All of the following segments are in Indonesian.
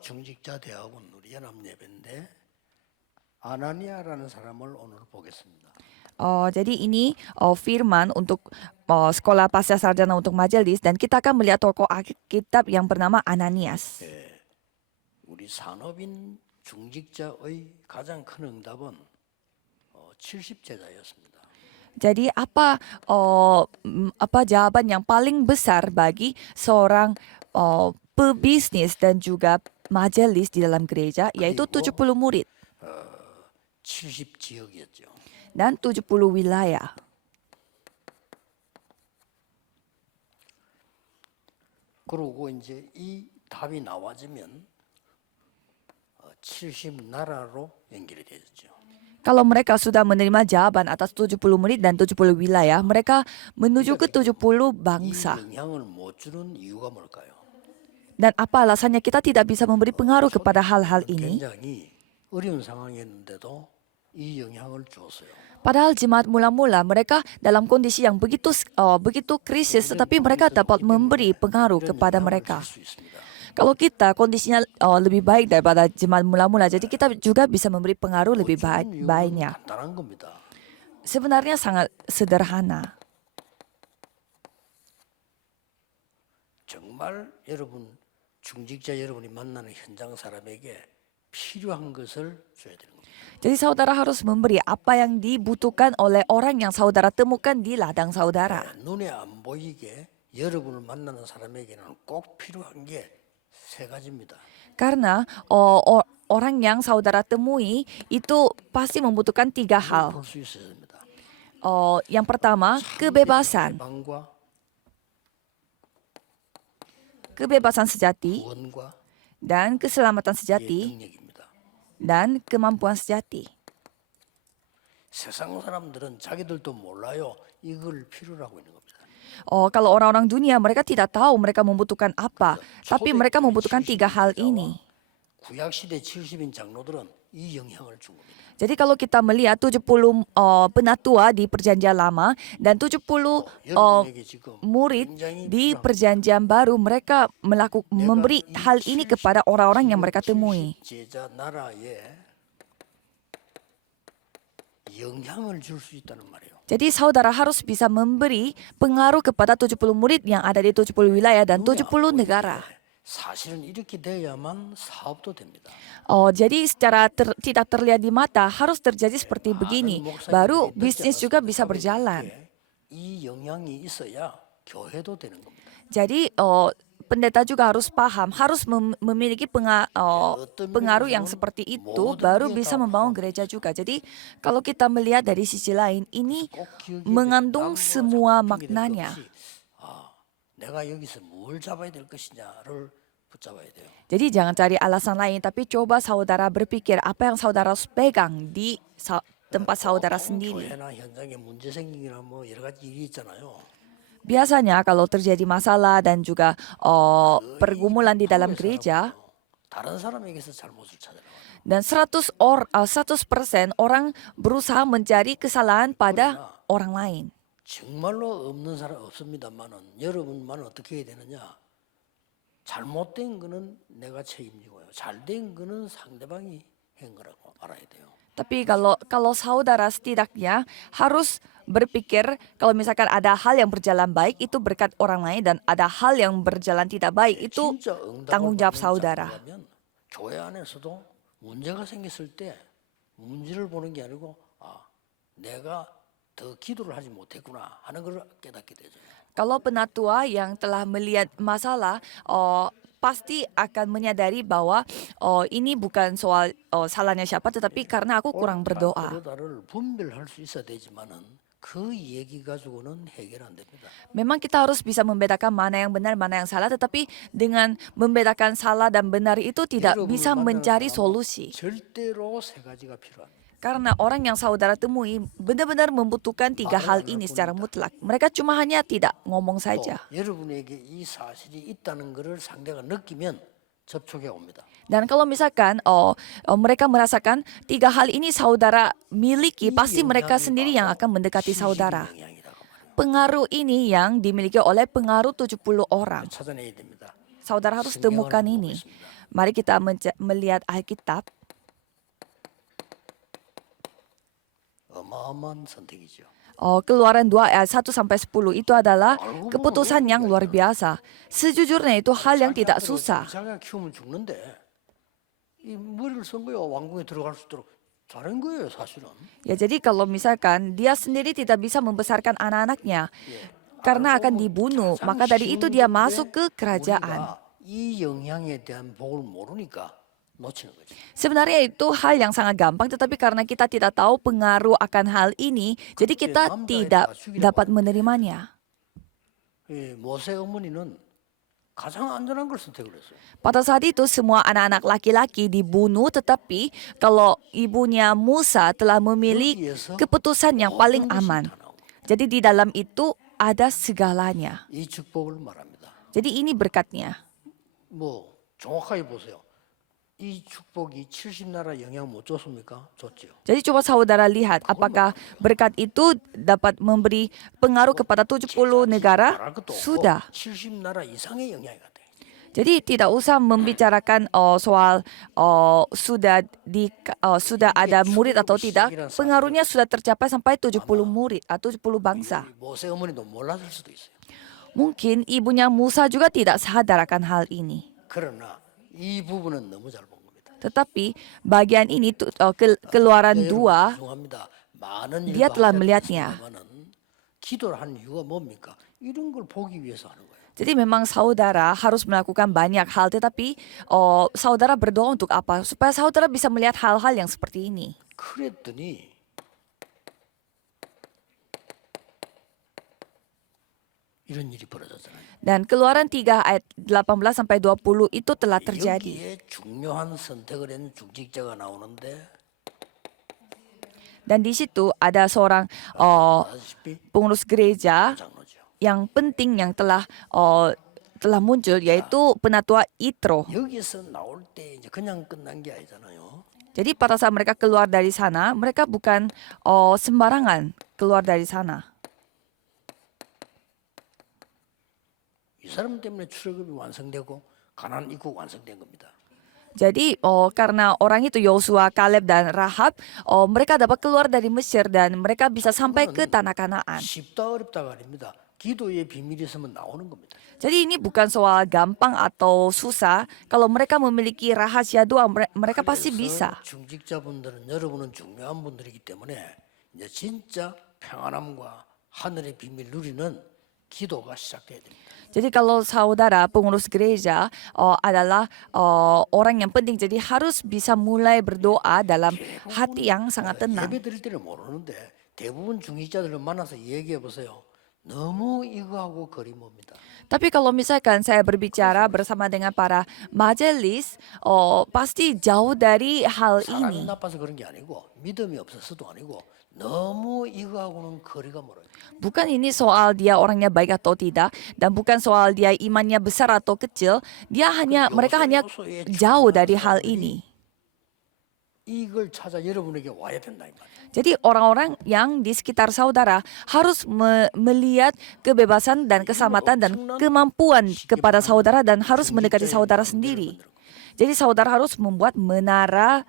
중직자 대학원 우리 연합 예배인데 아나니아라는 사람을 오늘 보겠습니다. Jadi ini firman untuk sekolah pasca sarjana untuk majelis dan kita akan melihat tokoh Alkitab yang bernama Ananias. 우리 산업인 중직자의 가장 큰 응답은 70제자였습니다. Jadi apa jawaban yang paling besar bagi seorang pebisnis dan juga majelis di dalam gereja, yaitu 70 murid 70지역이었죠. dan 70 wilayah. 그리고 이제 이 답이 나와지면 70나라로 연결이 되었죠. Kalau mereka sudah menerima jawaban atas 70 murid dan 70 wilayah, mereka menuju ke 70 bangsa. 이 영향을 못 주는 이유가 뭘까요? Dan apa alasannya kita tidak bisa memberi pengaruh kepada hal-hal ini? 굉장히 어려운 상황이었는데도 이 영향을 줬어요. Padahal jemaat mula-mula mereka dalam kondisi yang begitu krisis, tetapi mereka dapat memberi pengaruh kepada mereka. Kalau kita kondisinya lebih baik daripada jemaat mula-mula, jadi kita juga bisa memberi pengaruh lebih baiknya. 간단한 겁니다. Sebenarnya sangat sederhana. 정말 여러분 중직자 여러분이 만나는 현장 사람에게 필요한 것을 줘야 되는 겁니다. Jadi saudara harus memberi apa yang dibutuhkan oleh orang yang saudara temukan di ladang saudara. 눈에 안 보이게 여러분을 만나는 사람에게는 꼭 필요한 게 세 가지입니다. Karena orang yang saudara temui itu pasti membutuhkan 3 hal. 볼 수 있어야 됩니다. Yang pertama, kebebasan. Kebebasan sejati 구원과 dan keselamatan sejati 능력입니다. dan kemampuan sejati. 세상 사람들은 자기들도 몰라요. 이걸 필요로 하고 있는 겁니다. Kalau orang-orang dunia mereka tidak tahu mereka membutuhkan apa, tapi mereka membutuhkan 3 hal ini. 구약 시대 70인 장로들은 이 영향을 준 겁니다. Jadi kalau kita melihat 70 penatua di perjanjian lama dan 70 여러분에게 지금 murid 굉장히 di 필요한 perjanjian baru, mereka memberi hal ini kepada orang-orang yang mereka temui. 제자 나라에 영향을 줄 수 있다는 말이에요. Jadi saudara harus bisa memberi pengaruh kepada 70 murid yang ada di 70 wilayah dan 70 negara. 사실은 이렇게 돼야만 사업도 됩니다. Jadi secara tidak terlihat di mata harus terjadi seperti begini. Baru bisnis juga bisa berjalan. 이 영향이 있어야 교회도 되는 겁니다. Jadi pendeta juga harus paham, harus memiliki pengaruh yang seperti itu, baru bisa membangun gereja juga. Jadi kalau kita melihat dari sisi lain, ini 꼭 기억해야 mengandung 될 semua 것 maknanya. 없이, 내가 여기서 뭘 잡아야 될 것이냐를 붙잡아야 돼요. Jadi jangan cari alasan lain, tapi coba saudara berpikir apa yang saudara harus pegang di tempat saudara sendiri. 교회나 현장에 문제 생기거나 뭐 여러 가지 일이 있잖아요. Biasanya kalau terjadi masalah dan juga pergumulan di dalam gereja, 다른 사람에게서 잘못을 찾아요. dan 100% orang berusaha mencari kesalahan pada orang lain. 정말로 없는 사람 없습니다만은 여러분만 어떻게 해야 되느냐? 잘못된 거는 내가 책임지고요. 잘된 거는 상대방이 한 거라고 알아야 돼요. Tapi kalau saudara setidaknya harus berpikir kalau misalkan ada hal yang berjalan baik itu berkat orang lain dan ada hal yang berjalan tidak baik itu 진짜 응답을 tanggung jawab 받는 saudara. 장로라면 교회 안에서도 문제가 생겼을 때 문제를 보는 게 아니고 내가 더 기도를 하지 못했구나 하는 걸 깨닫게 되죠. Kalau penatua yang telah melihat masalah pasti akan menyadari bahwa ini bukan soal salahnya siapa, tetapi karena aku kurang berdoa. 그러다를 분별할 수 있어야 되지만은 그 얘기 가지고는 해결 안 됩니다. Memang kita harus bisa membedakan mana yang benar, mana yang salah, tetapi dengan membedakan salah dan benar itu tidak bisa mencari solusi. 절대로 세 가지가 필요합니다. Karena orang yang saudara temui benar-benar membutuhkan 3 hal ini secara mutlak. Mereka cuma hanya tidak ngomong saja. 또 여러분에게 이 사실이 있다는 것을 상대가 느끼면 접촉해 옵니다. Dan kalau misalkan mereka merasakan 3 hal ini saudara miliki, pasti mereka sendiri yang akan mendekati saudara. Pengaruh ini yang dimiliki oleh pengaruh 70 orang. 찾아내야 됩니다. Saudara harus temukan ini. Mari kita melihat Alkitab. 어마어마한 선택이죠. Keluaran 2 ayat 1 sampai 10 itu adalah keputusan yang luar biasa. Sejujurnya itu hal yang tidak susah. 자기가 키우면 죽는데 이 머리를 쓴 거예요. 왕궁에 들어갈 수 있도록 잘한 거예요, 사실은. Ya, jadi kalau misalkan dia sendiri tidak bisa membesarkan anak-anaknya karena akan dibunuh, maka dari itu dia masuk ke kerajaan. 우리가 이 영향에 대한 복을 모르니까 놓치는 거죠. Sebenarnya itu hal yang sangat gampang, tetapi karena kita tidak tahu pengaruh akan hal ini, jadi kita tidak dapat menerimanya. 모세 어머니는 가장 안전한 걸 선택을 했어요. Pada saat itu semua anak-anak laki-laki dibunuh, tetapi kalau ibunya Musa telah memilih keputusan yang paling aman. Jadi di dalam itu ada segalanya. 이 축복을 말합니다. Jadi ini berkatnya. 뭐 정확하게 보세요. 이 축복이 70나라 영향 못 줬습니까? 줬죠. Jadi coba saudara lihat apakah berkat itu dapat memberi pengaruh kepada 70 negara? 말할 것도 없고 Sudah. 70나라 이상의 영향이 같아요. Jadi tidak usah membicarakan soal sudah ada murid atau tidak. Pengaruhnya sudah tercapai sampai 70 murid atau 70 bangsa. 모세 어머니도 몰랐을 수도 있어요. Mungkin ibunya Musa juga tidak sadar akan hal ini. 그러나 이 부분은 너무 잘 본 겁니다. Tetapi bagian ini keluaran 2 죄송합니다. 많은 dia 일과 telah 함께 melihatnya. 했습니다마는 기도를 하는 이유가 뭡니까? 이런 걸 보기 위해서 하는 거예요. Jadi memang saudara harus melakukan banyak hal, tetapi saudara berdoa untuk apa? Supaya saudara bisa melihat hal-hal yang seperti ini. 그랬더니 이런 일이 벌어졌잖아요. Dan keluaran 3 ayat 18 sampai 20 itu telah terjadi. 여기에 중요한 선택을 한 중직자가 나오는데 Dan di situ ada seorang 아시다시피 pengurus gereja 장로죠. yang penting yang telah muncul, yaitu penatua Yitro. 여기서 나올 때 이제 그냥 끝난 게 아니잖아요. Jadi pada saat mereka keluar dari sana, mereka bukan sembarangan keluar dari sana. 이 사람 때문에 출애굽이 완성되고 가나안 입국 완성된 겁니다. Jadi karena orang itu Yosua, Kaleb dan Rahab, mereka dapat keluar dari Mesir dan mereka bisa sampai ke tanah Kanaan. 쉽다 어렵다가 아닙니다. 기도의 비밀이 있으면 나오는 겁니다. Jadi ini bukan soal gampang atau susah. Kalau mereka memiliki rahasia doa, mereka pasti bisa. 중직자분들은 여러분은 중요한 분들이기 때문에 이제 진짜 평안함과 하늘의 비밀 누리는 기도가 시작돼야 됩니다. Jadi kalau saudara pengurus gereja adalah orang yang penting, jadi harus bisa mulai berdoa dalam hati yang sangat tenang. 예배 드릴 때는 모르는데 대부분 중직자들을 만나서 얘기해 보세요. 너무 이거하고 거리 멉니다. Tapi kalau misalkan saya berbicara bersama dengan para majelis, pasti jauh dari hal 사람이 ini. 나빠서 그런 게 아니고 믿음이 없어서도 아니고 너무 이거하고는 거리가 멀어요. Bukan ini soal dia orangnya baik atau tidak, dan bukan soal dia imannya besar atau kecil. Mereka hanya jauh dari hal ini. 이걸 찾아 여러분에게 와야 된다 이 말이에요. Jadi orang-orang yang di sekitar saudara harus melihat kebebasan dan keselamatan dan kemampuan kepada saudara dan harus mendekati saudara sendiri. Jadi saudara harus membuat menara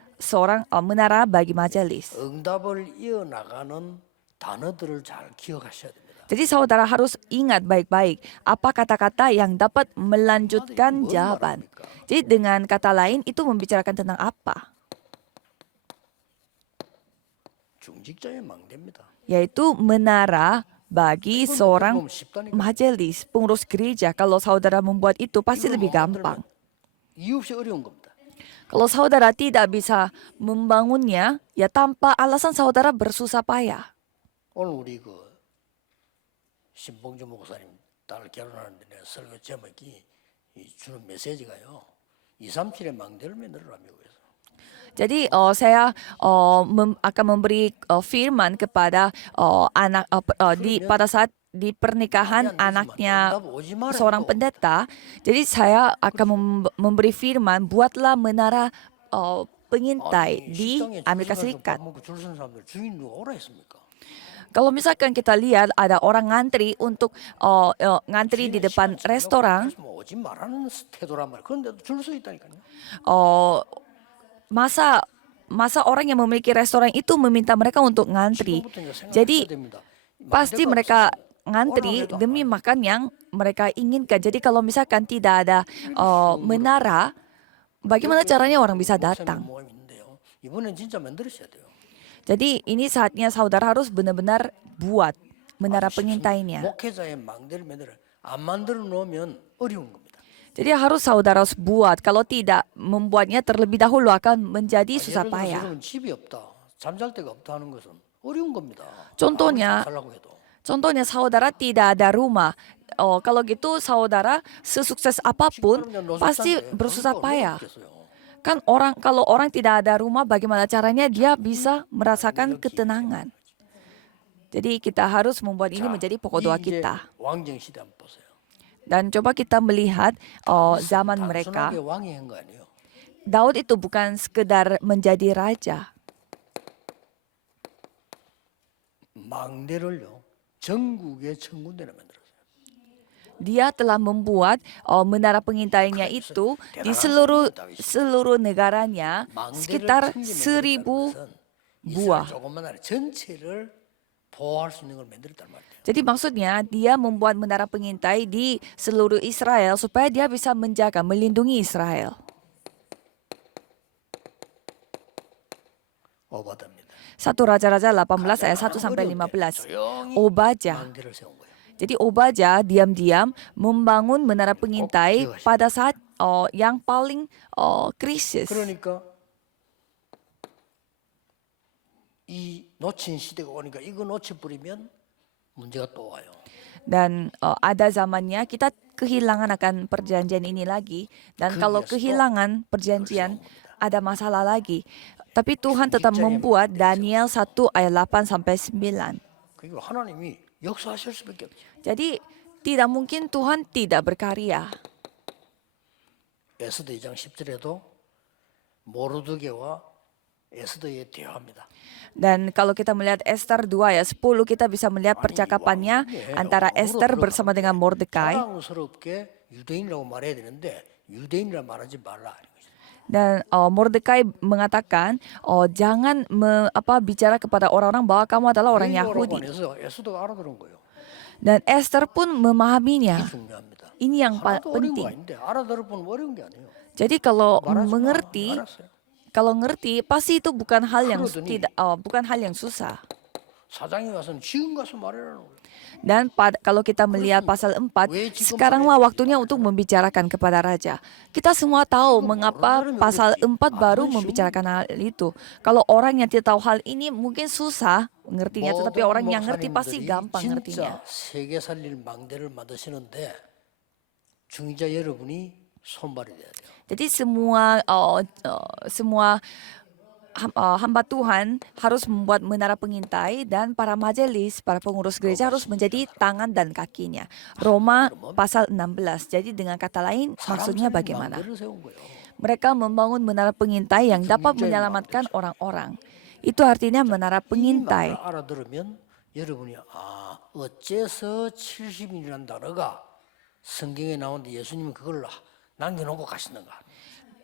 bagi majelis. 응답을 이어나가는 단어들을 잘 기억하셔야 됩니다. Jadi saudara harus ingat baik-baik apa kata-kata yang dapat melanjutkan jawaban. Jadi dengan kata lain itu membicarakan tentang apa? 중직자의 망대입니다. Yaitu menara bagi seorang majelis, pengurus gereja. Kalau saudara membuat itu pasti lebih gampang. 이유 없이 어려운 겁니다. Kalau saudara tidak bisa membangunnya, ya tanpa alasan saudara bersusah payah. 오늘 우리 그 신봉주 목사님 딸 결혼하는데 내가 설교 제목이 주는 메시지가요. 237의 망대를 만들어라며 그래서. Jadi saya akan memberi firman kepada pada saat di pernikahan anaknya seorang pendeta. Jadi saya akan memberi firman, buatlah menara pengintai di Amerika Serikat. 줄 서는 사람들 주인 누가 오라 했습니까? Kalau misalkan kita lihat ada orang ngantri untuk ngantri di depan restoran, 뭐 오지 말라는 태도란 말이야. 그런데도 줄 수 있다니까요. oh, masa orang yang memiliki restoran itu meminta mereka untuk ngantri. 지금부터 이제 생각하셔야 Jadi 됩니다. pasti 망대가 mereka 없으면 ngantri 올라가도 안 demi 와요. makan yang mereka inginkan. Jadi kalau misalkan tidak ada menara, bagaimana caranya orang bisa datang? 모임 있는데요. 이번엔 진짜 만들으셔야 돼요. Jadi ini saatnya saudara harus benar-benar buat menara 아주 쉽습니다. pengintainya. 목회자의 망대를 만들어 안 만들어 놓으면 어려운 겁니다. Jadi harus saudara harus buat. Kalau tidak membuatnya terlebih dahulu akan menjadi susah 예를 들어서 payah. 여러분 집이 없다, 잠잘 데가 없다 하는 것은 어려운 겁니다. Contohnya, 아무리 잘 살라고 해도. Contohnya saudara tidak ada rumah. Oh, kalau gitu saudara sesukses apapun 지금 pasti 노숙자인데 bersusah 얼마나 payah. 어렵겠어요. Kan kalau orang tidak ada rumah bagaimana caranya dia bisa merasakan ketenangan. Jadi kita harus membuat ini menjadi pokok doa 이제 kita. 왕정 시대 한번 보세요. Dan coba kita melihat zaman mereka. 단순하게 왕이 한 거 아니에요. Daud itu bukan sekedar menjadi raja. 망대를요 전국의 천군데나 만들었어요. Dia telah membuat menara pengintainya itu di seluruh negaranya sekitar 1.000 buah. 조그만 나라 전체를 보호할 수 있는 걸 만들었단 말이에요. Jadi maksudnya dia membuat menara pengintai di seluruh Israel supaya dia bisa menjaga, melindungi Israel. 오바다입니다. 1 Raja-Raja 18 ayat 1 sampai 15. Obadja. 망대를 세운 거예요. Jadi Obadja diam-diam membangun menara pengintai pada saat yang paling krisis. 그러니까 이 놓친 시대가 오니까 이거 놓쳐버리면 문제가 또 와요. Dan ada zamannya kita kehilangan akan perjanjian ini lagi. Dan kalau kehilangan perjanjian ada masalah lagi. Tapi Tuhan tetap membuat Daniel 1 ayat 8 sampai 9. 그리고 하나님이 역사하실 수밖에 없죠. Jadi tidak mungkin Tuhan tidak berkarya. 에스더 2장 10절에도 모르드게와 에스더의 대화입니다. Dan kalau kita melihat Esther 2 ayat 10 kita bisa melihat percakapannya antara Esther bersama dengan Mordekai. 자랑스럽게 유대인이라고 말해야 되는데 유대인이라 말하지 말라. Dan Mordekai mengatakan, jangan bicara kepada orang-orang bahwa kamu adalah orang Yahudi. 에스더가 알아들은 거예요. Dan Esther pun memahaminya. 이게 중요합니다. Ini yang 하나도 어려운 거 penting. 아닌데 알아들을 뿐 어려운 게 아니에요. Jadi kalau 말하지 마. mengerti, 알았어요. kalau ngerti pasti itu bukan hal yang 그러더니 bukan hal yang susah. 사장이 와서는 지금 가서 말해라는 거예요. Dan kalau kita melihat pasal 4, sekaranglah waktunya untuk membicarakan kepada raja. Kita semua tahu mengapa pasal 4 baru membicarakan hal itu. Kalau orang yang tidak tahu hal ini mungkin susah ngertinya, tetapi orang yang ngerti pasti gampang ngertinya. 진짜 세계 살릴 망대를 만드시는데 중자 여러분이 손발이 돼야 돼요. Jadi semua hamba Tuhan harus membuat menara pengintai dan para majelis, para pengurus gereja harus menjadi tangan dan kakinya. Roma pasal 16. Jadi dengan kata lain maksudnya bagaimana? 망대를 세운 거예요. Mereka membangun menara pengintai yang dapat menyelamatkan orang-orang. Itu artinya menara 이 pengintai. 말을 알아들으면 여러분이 어째서 70인이라는 단어가 성경에 나오는데 예수님은 그걸 남겨놓고 가시는가?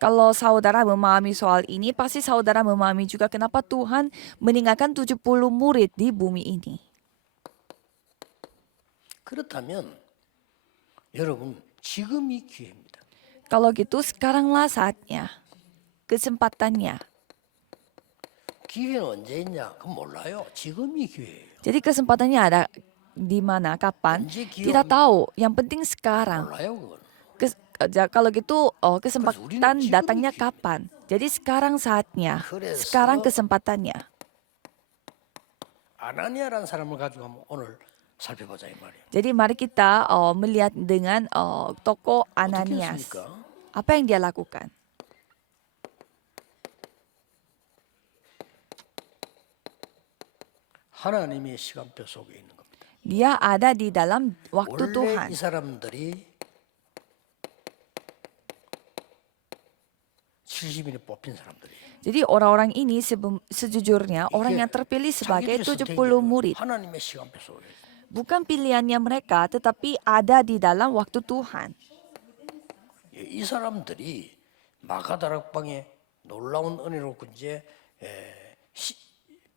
Kalau saudara memahami soal ini, pasti saudara memahami juga kenapa Tuhan meninggalkan 70 murid di bumi ini. 그렇다면 여러분 지금이 기회입니다. Kalau gitu, sekaranglah saatnya, kesempatannya. 기회는 언제 있냐? 그건 몰라요. 지금이 기회예요. Jadi kesempatannya ada di mana, kapan? Tidak tahu. Yang penting sekarang. 몰라요 그건. Kalau gitu, kesempatan datangnya kapan? Jadi sekarang saatnya, sekarang kesempatannya. 아나니아라는 사람을 가지고 한번 오늘 살펴보자 이 말이에요. Jadi mari kita melihat dengan tokoh 어떻게 Ananias. 했습니까? Apa yang dia lakukan? 하나님의 시간표 속에 있는 겁니다. Dia ada di dalam waktu 원래 Tuhan. 이 사람들이 70인에 뽑힌 사람들이에요. Jadi orang-orang ini sejujurnya orang yang terpilih sebagai 자기들이 70 선택이 murid. 하나님의 시간표 속에 Bukan pilihannya mereka, tetapi ada di dalam waktu Tuhan. 이 사람들이 마가다락방에 놀라운 은혜로 이제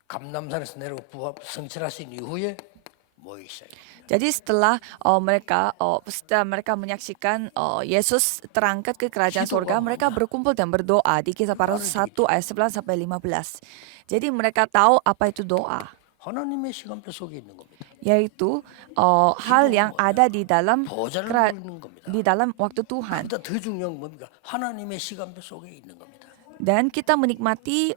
감남산에서 내려오고 성취하신 이후에 모이기 시작해요. Jadi setelah mereka menyaksikan Yesus terangkat ke kerajaan surga, mereka berkumpul dan berdoa di Kisah Para Rasul 1 ayat 11 sampai 15. Jadi mereka tahu apa itu doa, 하나님의 시간표 속에 있는 겁니다. yaitu hal yang ada di dalam 보좌를 누리는 겁니다. di dalam waktu Tuhan. 그보다 더 중요한 건 뭡니까? 하나님의 시간표 속에 있는 겁니다. Dan kita menikmati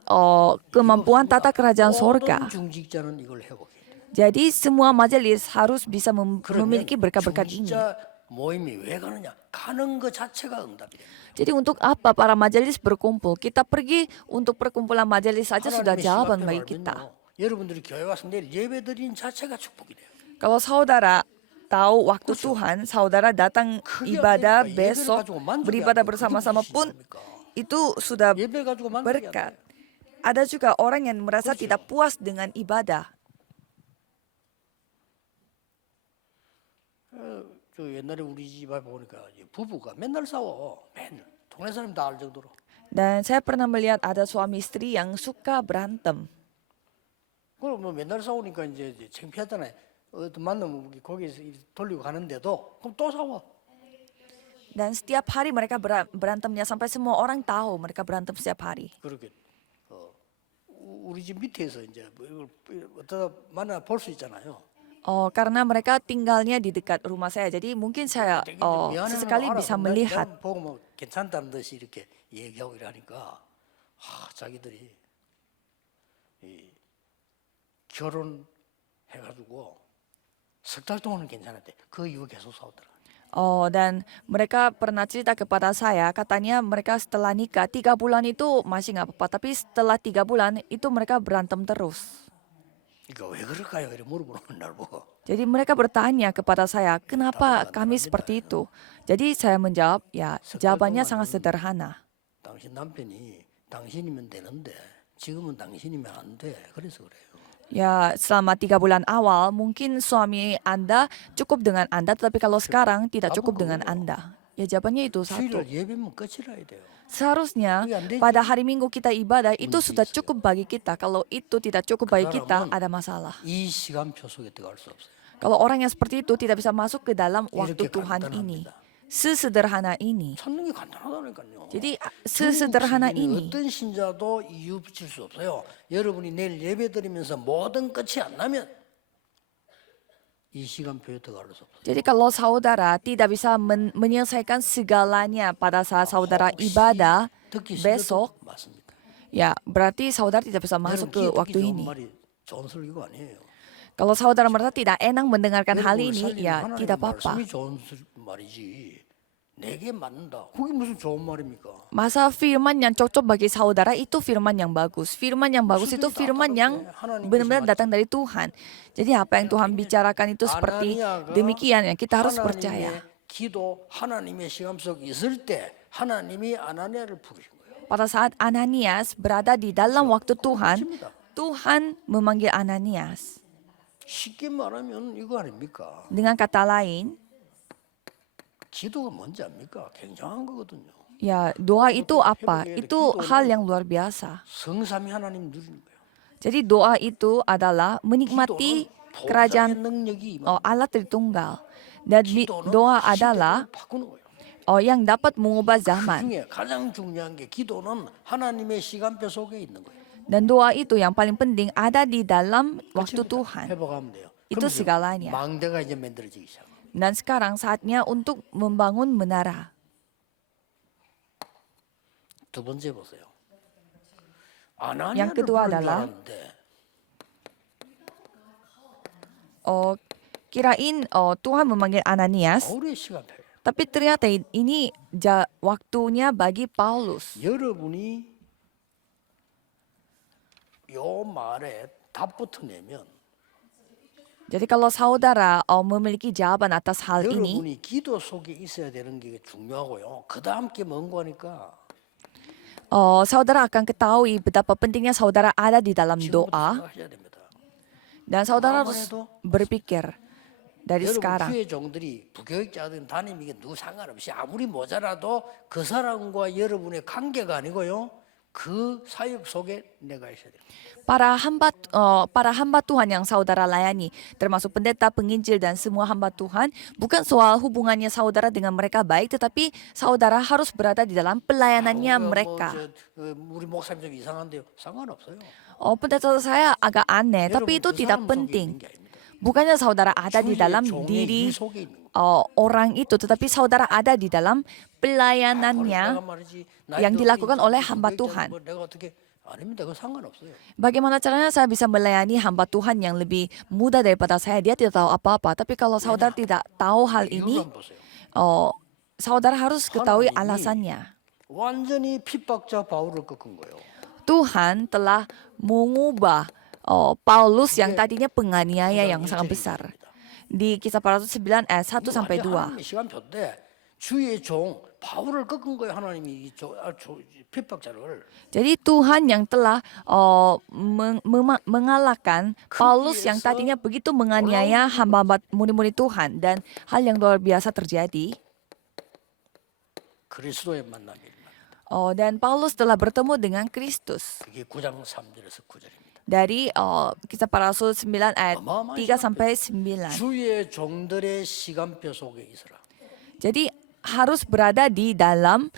kemampuan tata kerajaan surga. 모든 중직자는 이걸 회복해야 돼요. Jadi semua majelis harus bisa memiliki berkat-berkat ini. 중직자 모임이 왜 가느냐? 가는 것 자체가 응답이 됩니다. Jadi untuk apa para majelis berkumpul? Kita pergi untuk perkumpulan majelis saja sudah 하나님의 jawaban 시간표 bagi 알면요. kita. 여러분들이 교회 와서 내일 예배 드리는 자체가 축복이 돼요. Kalau saudara tahu waktu Tuhan, saudara datang ibadah besok, beribadah bersama-sama pun itu sudah 예배 가지고 만족이 안 berkat. 돼요. Ada juga orang yang merasa tidak puas dengan ibadah. 저 옛날에 우리 집 앞에 보니까 부부가 맨날 싸워. 맨날 동네 사람 다 알 정도로. Dan saya pernah melihat ada suami istri yang suka berantem. 그럼 뭐 맨날 싸우니까 이제 창피하잖아요. 어떤 만나면 거기서 돌리고 가는데도 그럼 또 싸워. Dan setiap hari mereka berantemnya sampai semua orang tahu mereka berantem setiap hari. 그렇게 우리 집 밑에서 이제 뭐 이걸 어쩌다 만나 볼 수 있잖아요. Karena mereka tinggalnya di dekat rumah saya, jadi mungkin saya 되게 이제 미안해하는 sesekali 거 알아. bisa 난 melihat. 보고 뭐 괜찮다는 듯이 이렇게 얘기하고 이러니까 자기들이 이 결혼해가지고 석 달 동안은 괜찮았대. 그 이후 계속 싸우더라. Dan mereka pernah cerita kepada saya, katanya mereka setelah nikah 3 bulan itu masih nggak apa-apa, tapi setelah 3 bulan itu mereka berantem terus. 그러니까 왜 그럴까요? 이렇게 물어보는 날 보고. Jadi mereka bertanya kepada saya, kenapa kami seperti itu? Jadi saya menjawab, ya jawabannya sangat sederhana. 당신 남편이 당신이면 되는데 지금은 당신이면 안 돼. 그래서 그래요. Ya, selama 3 bulan awal mungkin suami Anda cukup dengan Anda, tetapi kalau sekarang tidak cukup dengan Anda. Ya jawabannya itu satu. 주일날 예배면 끝이라 해야 돼요. Seharusnya pada hari Minggu kita ibadah itu sudah cukup bagi kita. Kalau itu tidak cukup bagi kita, ada masalah. 이 시간표 속에 들어갈 수 없어요. Kalau orang yang seperti itu tidak bisa masuk ke dalam waktu 이렇게 Tuhan ini. 간단합니다. sesederhana ini. 찾는 게 간단하다니까요. Jadi sesederhana ini. 어떤 신자도 이유 붙일 수 없어요. 여러분이 내일 예배 드리면서 모든 끝이 안 나면 이 시간표에 들어갈 수 없어요. Jadi kalau saudara tidak bisa menyelesaikan segalanya pada saat saudara ibadah 듣기 besok, 싫어도 맞습니다. ya berarti saudara tidak bisa masuk ke 여러분, waktu 듣기 좋은 ini. 말이 좋은 설교가 아니에요. Kalau saudara merasa tidak enak mendengarkan hal 여러분을 ini, 살리는 ya 하나님의 tidak apa-apa. 말씀이 좋은 말이지. 내게 맞는다. 그게 무슨 좋은 말입니까? Masa firman yang cocok bagi saudara itu firman yang bagus. Firman yang bagus itu firman yang benar-benar datang dari Tuhan. Jadi apa yang Tuhan bicarakan itu seperti demikian yang kita harus percaya. 하나님의 기도, 하나님의 시간 속에 있을 때 하나님이 아나니아를 부르신 거예요. Pada saat Ananias berada di dalam waktu Tuhan, Tuhan memanggil Ananias. 쉽게 말하면 이거 아닙니까? Dengan kata lain, 기도가 뭔지 압니까? 굉장한 거거든요. ya doa itu apa? Itu hal yang luar biasa. 성삼위 하나님 누리는 거예요. Jadi doa itu adalah menikmati kerajaan 능력이 Allah Tritunggal. Dan doa adalah 바꾸는 거예요. yang dapat mengubah zaman. 중에 가장 중요한 게 기도는 하나님의 시간표 속에 있는 거예요. Dan doa itu yang paling penting ada di dalam waktu Tuhan. 회복하면 돼요. Itu 그럼 이제 segalanya. 망대가 이제 만들어지기 시작. Dan sekarang saatnya untuk membangun menara. 두 번째 보세요. Yang kedua adalah kirain Tuhan memanggil Ananias, 바울의 시간표예요. tapi ternyata ini waktunya bagi Paulus. 여러분이 요 말에 답부터 내면 Jadi kalau saudara memiliki jawaban atas hal ini, 여러분이 기도 속에 있어야 되는 게 중요하고요. 그 다음 게 뭔고 하니까 saudara akan ketahui betapa pentingnya saudara ada di dalam 지금부터 doa 생각하셔야 됩니다. dan saudara harus 아무래도 berpikir dari 여러분 sekarang. 주의 종들이 부교육자든 담임이든 누구 상관없이 아무리 모자라도 그 사람과 여러분의 관계가 아니고요. 그 사역 속에 내가 있어야 됩니다. Para hamba Tuhan yang saudara layani, termasuk pendeta, penginjil dan semua hamba Tuhan, bukan soal hubungannya saudara dengan mereka baik, tetapi saudara harus berada di dalam pelayanannya mereka. 우리 목사님 좀 이상한데요. 상관없어요. Pendeta saya agak aneh, tapi itu 그 tidak 사람 속에 penting. 있는 게 아닙니다. Bukannya saudara ada di 주의 dalam 종의 diri 일 속에 있는 거예요. orang itu, tetapi saudara ada di dalam pelayanannya 내가 말이지, yang 나이도 dilakukan 어린 oleh 사람이 hamba 부교육자는 Tuhan. 뭐 내가 어떻게 아닙니다. 그건 상관없어요. Bagaimana caranya saya bisa melayani hamba Tuhan yang lebih muda daripada saya? Dia tidak tahu apa-apa. Tapi kalau saudara tidak tahu hal ini, 이유를 한번 보세요. saudara harus ketahui 하나님이 alasannya. 완전히 핍박자 바울을 꺾은 거예요. Tuhan telah mengubah Paulus yang tadinya penganiaya yang sangat besar. Di Kisah Para Rasul 9 ayat 1 sampai 2. 하나님의 시간표인데 주의 종 바울을 꺾은 거예요. 하나님이 이 핍박자를. Jadi Tuhan yang telah mengalahkan Paulus yang tadinya begitu menganiaya hamba-hamba murid-murid Tuhan. Dan hal yang luar biasa terjadi. 그리스도의 만남입니다. Dan Paulus telah bertemu dengan Kristus. 그게 9장 3절에서 9절입니다. Dari Kisah Para Rasul 9 ayat 3 sampai 9. 주의 종들의 시간표 속에 있어라. Jadi harus berada di dalam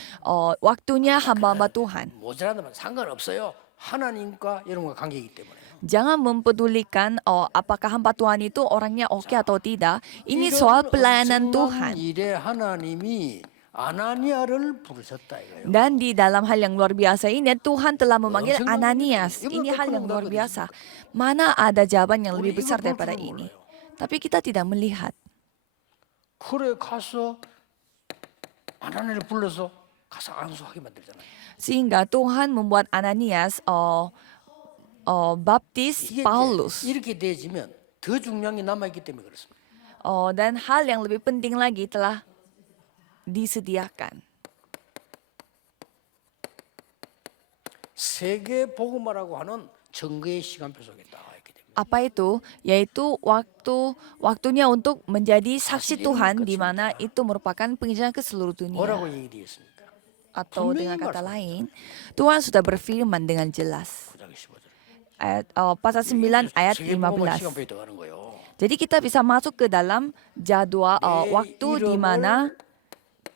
waktunya hamba-hamba Tuhan. 모자란다면 상관없어요. 하나님과 여러분과 관계이기 때문에. Jangan mempedulikan apakah hamba Tuhan itu orangnya oke atau tidak. Ini soal pelayanan Tuhan. 일에 하나님이 아나니아를 부르셨다 이거예요. Dan di dalam hal yang luar biasa ini Tuhan telah memanggil 엄청난 Ananias. 일이에요. Ini 이걸 hal yang 꺾는 luar 거거든요. biasa. Mana ada jawaban yang 우리 lebih besar 이걸 볼 daripada 줄은 ini. 몰라요. Tapi kita tidak melihat. 그래 가서 아나니아를 불러서 가서 안수하게 만들잖아요. Sehingga Tuhan membuat Ananias baptis 이게 Paulus. 이제 이렇게 되어지면 더 중요한 게 남아있기 때문에 그렇습니다. Dan hal yang lebih penting lagi telah disediakan. 세계 복음화라고 하는 증거의 시간표 속에 나와 있기 때문에. Apa itu? Yaitu waktunya untuk menjadi saksi Tuhan di mana itu merupakan penginjilan ke seluruh 뭐라고 dunia. 얘기되어 있습니까? Atau dengan kata lain, Tuhan sudah berfirman dengan jelas. 9장 15절. Pasal 9 ayat 세계 복음화 15. 시간표에 들어가는 거예요. Jadi kita bisa masuk ke dalam jadwal waktu di mana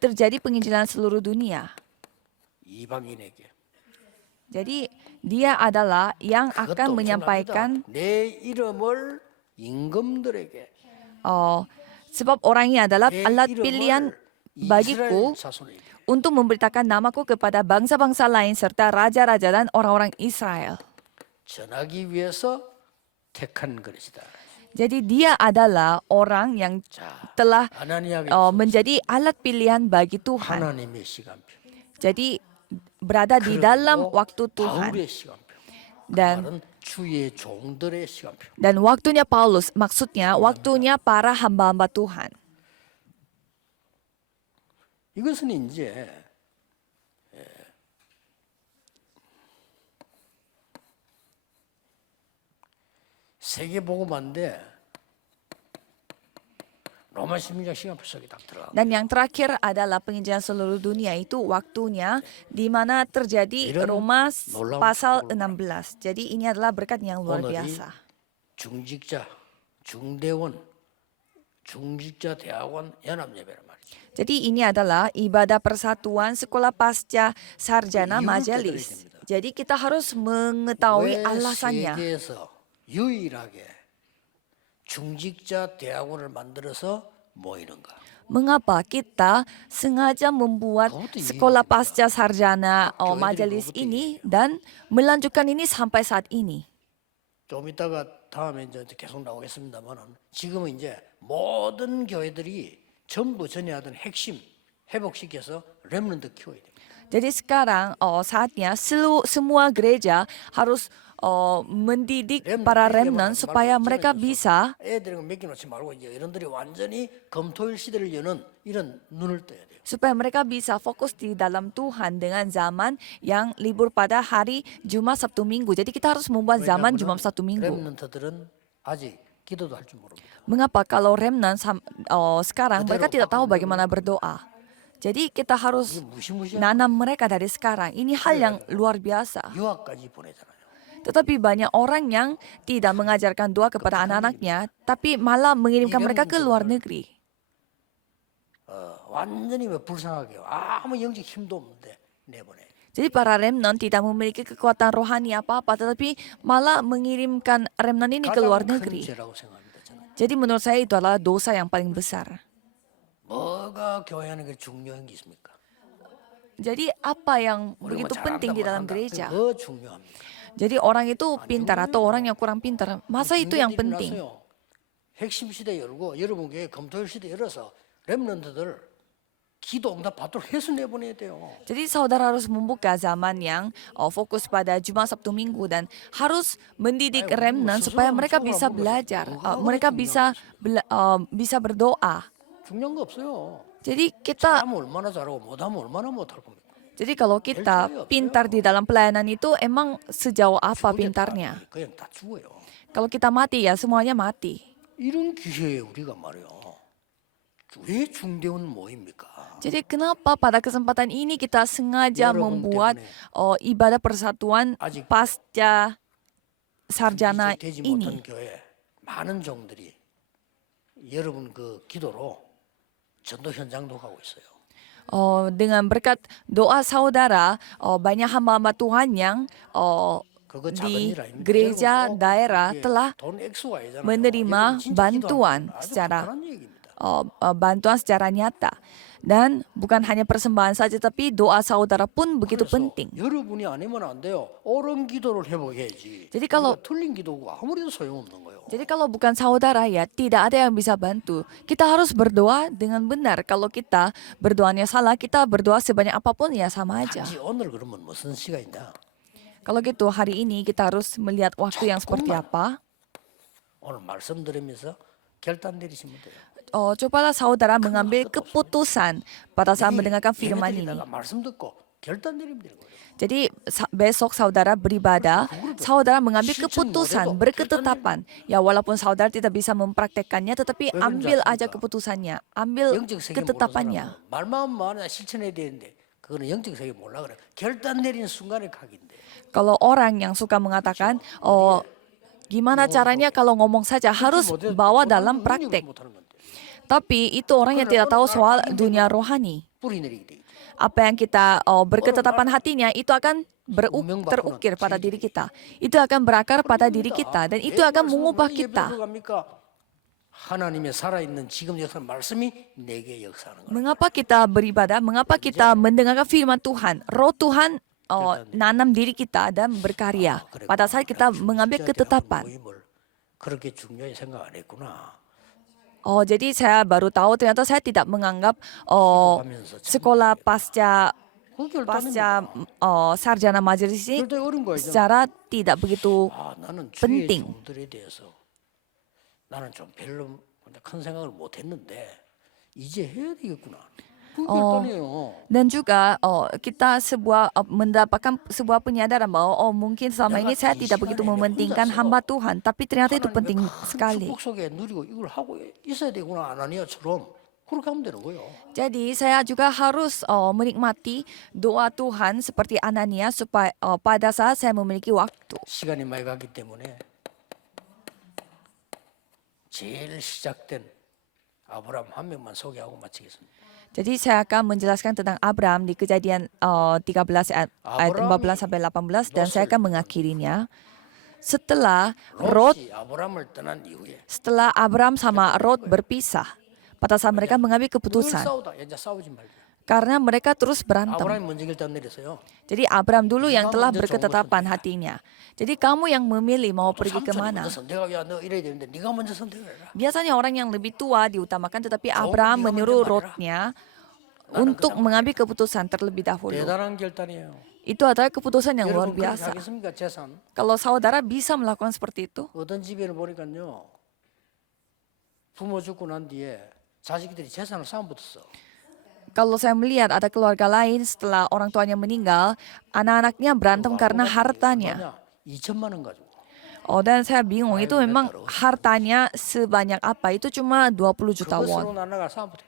terjadi penginjilan seluruh dunia. 이방인에게 Jadi dia adalah yang akan 그것도 menyampaikan 엄청납니다. 내 이름을 임금들에게 sebab orang ini adalah 내 alat 이름을 pilihan bagiku 이스라엘 자손에게 untuk memberitakan namaku kepada bangsa-bangsa lain serta raja-raja dan orang-orang Israel. 전하기 위해서 택한 그릇이다. Jadi dia adalah orang yang 자, telah 아나니아가 menjadi alat pilihan bagi Tuhan. 하나님의 시간표. Jadi berada di dalam 그리고 waktu Tuhan. 바울의 시간표. Dan 말은 주의 종들의 시간표. waktunya Paulus maksudnya waktunya para hamba-hamba Tuhan. 이것은 이제 세계 복음화인데 로마 16장 시간표 속에 딱 들어가. Dan yang terakhir adalah penginjilan seluruh dunia itu waktunya di mana terjadi 이런 Roma 놀라운 pasal 축복을 16. Jadi ini adalah berkat yang luar 오늘이 biasa. 중직자, 중대원, 중직자 대학원 연합 예배란 말이죠. Jadi ini adalah ibadah persatuan sekolah pasca sarjana 이유를 majelis. 깨달아야 됩니다. Jadi kita harus mengetahui 왜 alasannya. 세계에서 유일하게 중직자 대학원을 만들어서 모이는가? Mengapa kita sengaja membuat sekolah pasca sarjana majelis ini dan melanjutkan ini sampai saat ini? 좀 이따가 다음에 이제 계속 나오겠습니다만은 지금은 이제 모든 교회들이 전부 전에 하던 핵심 회복시켜서 렘넌트 키워야 됩니다. Jadi sekarang saatnya semua gereja harus mendidik para remnant supaya mereka bisa 애들은 맡겨놓지 말고 이제 여러분들이 완전히 검토일 시대를 여는 이런 눈을 떠야 돼요. supaya mereka bisa fokus di dalam Tuhan dengan zaman yang libur pada hari Jumat, Sabtu, Minggu. Jadi kita harus membuat zaman Jumat, Sabtu, Minggu. 렘넌트들은 아직 기도도 할 줄 모릅니다. Mengapa kalau remnant sekarang mereka tidak tahu bagaimana berdoa? Jadi kita 이게 harus 무시무시한 nanam mereka dari sekarang. Ini hal yang luar biasa. 유학까지 보내잖아요. Tetapi banyak orang yang tidak mengajarkan doa kepada anak-anaknya, tapi malah mengirimkan mereka ke luar negeri. 완전히 왜 불쌍하게 아무 영적 힘도 없는데 내보내. Jadi para remnant tidak memiliki kekuatan rohani apa-apa, tetapi malah mengirimkan remnant ini ke luar 가장 큰 negeri. 죄라고 생각합니다. 저는. Jadi menurut saya itu adalah dosa yang paling besar. 뭐가 교회 하는 게 중요한 게 있습니까? Jadi apa yang 우리가 뭐 begitu 잘한다 penting di dalam 못한다. gereja? 그게 뭐 중요합니까? Jadi orang itu pintar atau orang yang kurang pintar, masa itu yang 중요한 일이 penting? 났어요. 핵심 시대 열고 여러분 교회 검토일 시대 열어서 렘넌트들 기도 응답 받도록 해서 내보내야 돼요. Jadi saudara harus membuka zaman yang fokus pada Jumat, Sabtu, Minggu dan harus mendidik remnant supaya mereka bisa belajar, mereka bisa berdoa. 중요한 거 없어요. Jadi kita, 하면 얼마나 잘하고 못하면 얼마나 못할 겁니까? jadi kalau kita pintar di dalam pelayanan itu emang sejauh apa pintarnya? 그냥 다 죽어요. Kalau kita mati ya semuanya mati. 이런 기회에 우리가 말이요. 왜 중대원 모입니까? Jadi kenapa pada kesempatan ini kita sengaja membuat ibadah persatuan 아직 pasca sarjana 되지 ini? 못한 교회 많은 종들이 여러분 그 기도로 전도 현장도 가고 있어요. Dengan berkat doa saudara, banyak hamba-hamba Tuhan yang 그거 작은 di 일 아닙니까? gereja 여러분 꼭 daerah 이게 telah 돈 액수가 아니잖아요. menerima 여러분 진짜 bantuan 기도하는 건 아주 secara 간단한 얘기입니다. bantuan secara nyata. Dan bukan hanya persembahan saja, tapi doa saudara pun begitu 그래서 penting. 여러분이 아니면 안 돼요. 옳은 기도를 해보게야지. jadi kalau- 우리가 틀린 기도고 아무리도 소용없는 거예요. Jadi kalau bukan saudara ya, tidak ada yang bisa bantu. Kita harus berdoa dengan benar. Kalau kita berdoanya salah, kita berdoa sebanyak apapun ya sama aja. 단지 오늘 그러면 무슨 시간이냐? Kalau gitu hari ini kita harus melihat waktu yang seperti apa. 오늘 말씀 들으면서 결단 내리시면 돼요. Cobalah saudara mengambil keputusan pada saat mendengarkan firman ini. 얘네들이 말씀 듣고 결단 내리면 되는 거예요. Jadi besok saudara beribadah, saudara mengambil keputusan, berketetapan. Ya walaupun saudara tidak bisa mempraktekkannya, tetapi ambil aja keputusannya, ambil 영적 세계 모르는 ketetapannya. 사람은 말만 많아 실천해야 되는데 그거는 영적 세계 몰라 그래. 결단 내리는 순간에 각인데. Kalau orang yang suka mengatakan, gimana caranya kalau ngomong saja harus bawa dalam praktek. Tapi itu orang yang tidak tahu soal dunia rohani. 뿌리 내리게 돼. Apa yang kita berketetapan hatinya itu akan terukir pada diri kita. Itu akan berakar pada diri kita dan itu akan mengubah kita. 하나님의 살아있는 지금 역사는 말씀이 내게 역사하는 거예요. Mengapa kita beribadah? Mengapa kita mendengarkan firman Tuhan? Roh Tuhan nanam diri kita dan berkarya. Pada saat kita mengambil ketetapan. 모임을 그렇게 중요히 생각 안 했구나. Jadi saya baru tahu ternyata saya tidak menganggap sekolah pasca sarjana majelis ini 절대 어려운 거 아니잖아. secara tidak begitu 나는 주의 penting. 종들에 대해서 나는 좀 별로 큰 생각을 못 했는데 이제 해야 되겠구나. 그 결단이에요. Dan juga kita mendapatkan sebuah penyadaran bahwa mungkin selama ini saya tidak begitu mementingkan hamba Tuhan, tapi ternyata itu penting sekali. 축복 속에 누리고 이걸 하고 있어야 되구나 아나니아처럼 그렇게 하면 되는 거예요. Jadi saya juga harus menikmati doa Tuhan seperti Anania supaya pada saat saya memiliki waktu. 시간이 많이 갔기 때문에 제일 시작된 아브라함 한 명만 소개하고 마치겠습니다. Jadi saya akan menjelaskan tentang Abraham di Kejadian 13 ayat 14 sampai 18 dan saya akan mengakhirinya. Setelah 롯이 아브라함을 떠난 이후에 setelah Abraham sama Lot berpisah, pada saat mereka mengambil 늘 keputusan 싸우다 이제 싸우지 말자. karena mereka terus berantem. 아브라함이 먼저 결단 내렸어요. Jadi Abraham dulu yang telah berketetapan hatinya. Jadi kamu yang memilih mau pergi kemana. 먼저 선택하고 야너 이래야 되는데 네가 먼저 선택해라. Biasanya orang yang lebih tua diutamakan, tetapi Abraham menyuruh Lotnya untuk mengambil keputusan terlebih dahulu. 대단한 결단이에요. Itu adalah keputusan yang luar 여러분 그렇게 biasa. 하겠습니까? 재산 Kalau saudara bisa melakukan seperti itu, 어떤 집에는 보니까요. 부모 죽고 난 뒤에 자식들이 재산을 쌓아 붙었어. kalau saya melihat ada keluarga lain setelah orang tuanya meninggal, anak-anaknya berantem karena hartanya. 2천만 원 가지고. Dan saya bingung itu memang hartanya sebanyak apa? Itu cuma 20 juta 그것으로 won. 나라가 싸움부터.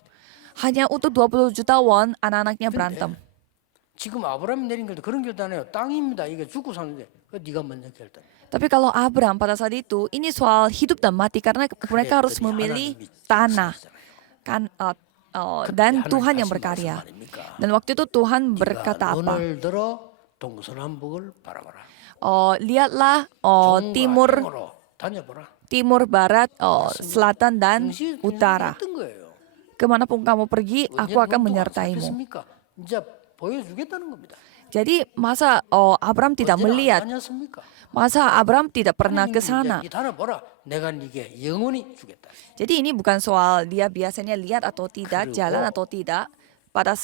Hanya untuk 20 juta won anak-anaknya berantem. 지금 아브라함이 내린 결단 그런 결단이에요. 땅입니다. 이게 죽고 사는데 그 네가 먼저 결단. Tapi kalau Abraham pada saat itu, ini soal hidup dan mati karena mereka harus memilih tanah. Kan, dan Tuhan yang berkarya. Dan waktu itu Tuhan berkata apa? 눈을 들어 동서남북을 바라봐라. Lihatlah 종과 timur, 행으로 다녀보라. timur, barat, selatan dan utara. 했던 거예요. Kemanapun kamu pergi, aku 언제 akan 눈 menyertaimu. 잡혔습니까? 이제 보여주겠다는 겁니다. Jadi masa Abraham tidak 언제나 melihat? 다녔습니까? Masa Abraham tidak pernah ke sana? 이 다녀보라. 내가 네게 영원히 주겠다. Jadi ini bukan soal dia biasanya lihat atau tidak, jalan atau tidak. Pada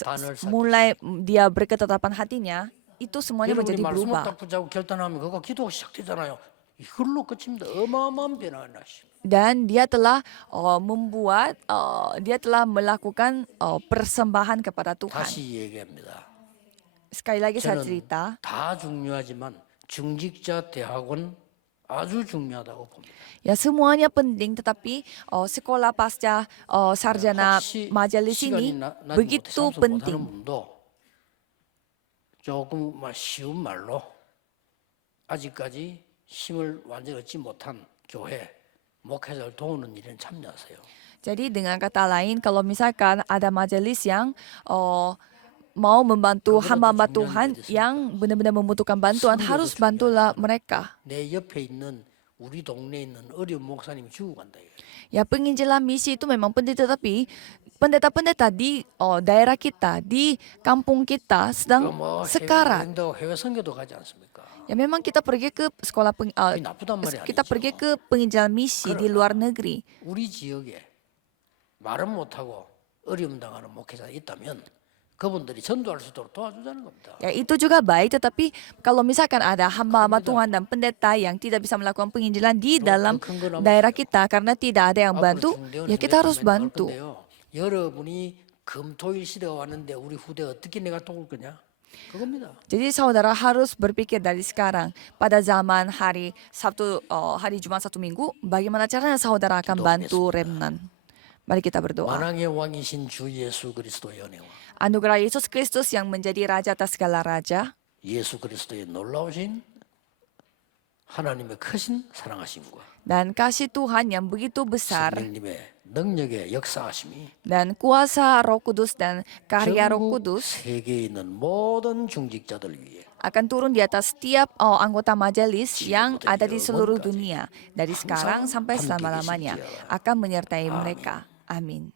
mulai dia berketetapan hatinya, itu semuanya 여러분이 menjadi 말씀을 berubah. 딱 붙잡고 결단하면 그거 기도가 시작되잖아요. 이걸로 끝입니다. 어마어마한 변화가 나시. Dan dia telah dia telah melakukan persembahan kepada Tuhan. 다시 얘기합니다. Sekali lagi saya 저는 cerita, 다 중요하지만 중직자 대학원 아주 중요하다고 봅니다. ya semuanya penting, tetapi sekolah pasca sarjana 혹시 majelis 시간이 ini 나지 begitu 못해 상속 penting. 못하는 분도 조금 쉬운 말로 아직까지 힘을 완전히 얻지 못한 교회 목회자를 도우는 일에 참여하세요. Jadi dengan kata lain, kalau misalkan ada majelis yang mau membantu hamba-hamba Tuhan yang benar-benar membutuhkan bantuan, harus bantulah mereka. 내 옆에 있는 우리 동네에 있는 어려운 목사님이 죽어간다. Ya, penginjilan misi itu memang penting, tetapi pendeta-pendeta di daerah kita, di kampung kita sedang sekarat. 해외 선교도 가지 않습니까? Ya, memang kita pergi ke sekolah 나쁘단 말이 kita 아니죠. pergi ke penginjilan misi di luar negeri. 우리 지역에 말은 못하고 어려움 당하는 목회자가 있다면 그분들이 전도할 수 있도록 도와주자는 겁니다. Ya, itu juga baik, tetapi kalau misalkan ada hamba-hamba Tuhan dan pendeta yang tidak bisa melakukan penginjilan di dalam daerah kita karena tidak ada yang bantu, ya kita harus bantu. 여러분이 금토일 시대가 왔는데 우리 후대 어떻게 내가 도울 거냐? 그겁니다. Jadi saudara harus berpikir dari sekarang, pada zaman hari Sabtu, hari Jumat Sabtu Minggu, bagaimana caranya saudara akan bantu remnan. Mari kita berdoa. 만왕의 왕이신 주 예수 그리스도의 은혜와 Anugerah Yesus Kristus yang menjadi Raja atas segala Raja, 예수 그리스도의 놀라우신 하나님의 크신 사랑하심과 dan kasih Tuhan yang begitu besar, 성령님의 능력의 역사하심이 dan kuasa Roh Kudus dan karya Roh 전국 Kudus 세계에 있는 모든 중직자들 위해 akan turun di atas setiap anggota majelis yang ada di seluruh dunia, dari sekarang sampai selama-lamanya, akan menyertai mereka. Amin.